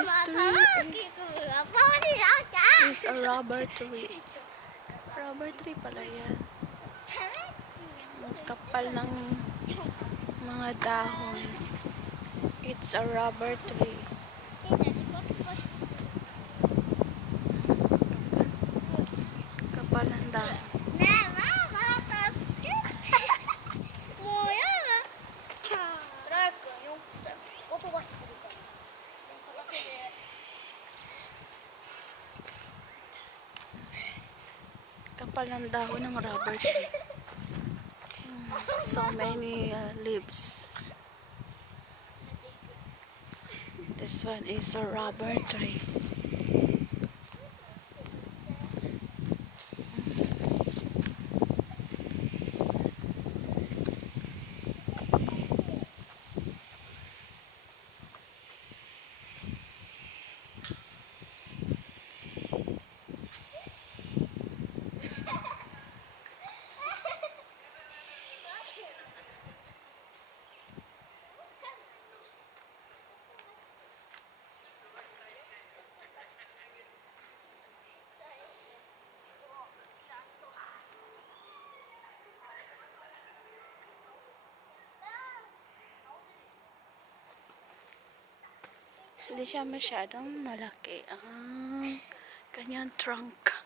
This tree is a rubber tree. Rubber tree pala yan. Ang kapal ng mga dahon. It's a rubber tree. Kapal ng dahon. Kapal ng dahon ng rubber tree. So many leaves. This one is a rubber tree. Hindi siya masyadong malaki ang kanyang trunk.